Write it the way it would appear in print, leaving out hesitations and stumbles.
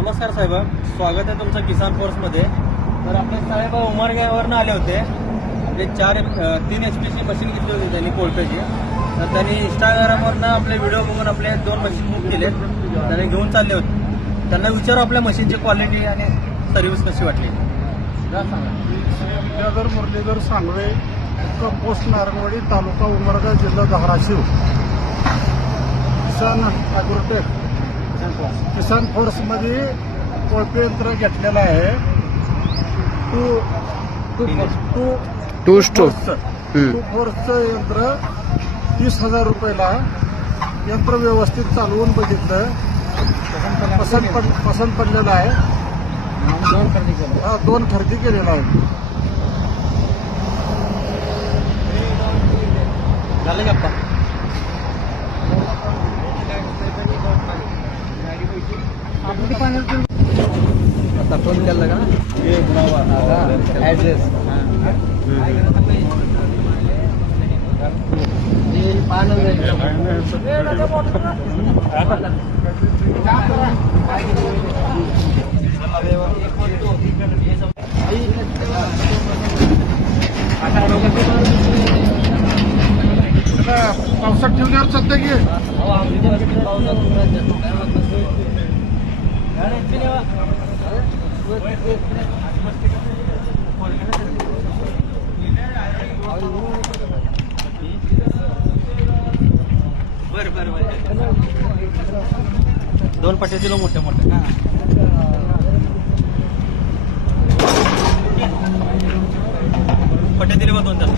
नमस्कार साहेब, स्वागत आहे तुमचं किसान फोर्समध्ये. तर आपले साहेब उमरगाववरनं आले होते. आपले 3 HP मशीन घेतली होती त्यांनी कोळप्याची. तर त्यांनी इंस्टाग्रामवरनं आपले व्हिडिओ बघून आपले 2 मशीन बुक केले. त्यांनी घेऊन चालले होते. त्यांना विचारू आपल्या मशीनची क्वालिटी आणि सर्व्हिस कशी वाटली. विद्याधर मुरलीधर सांगवे, पोस्ट नारंगवाडी, तालुका उमरगा, जिल्हा धाराशिव. किसान ॲग्रोटेक किसान फोर्समध्ये कोळपे यंत्र घेतलेलं आहे. टू फोर्सचं यंत्र 30,000 रुपयाला. यंत्र व्यवस्थित चालवून बघितलं, पसंत पडलेलं आहे. 2 खरेदी केलेला आहे. झालं का आप्पा? आता फोन केला का ॲड्रेस पावसात ठेवल्यावर चालतं की बरं 2 पट्टे दिलो मोठे पट्टे दिले मग 2 झाले.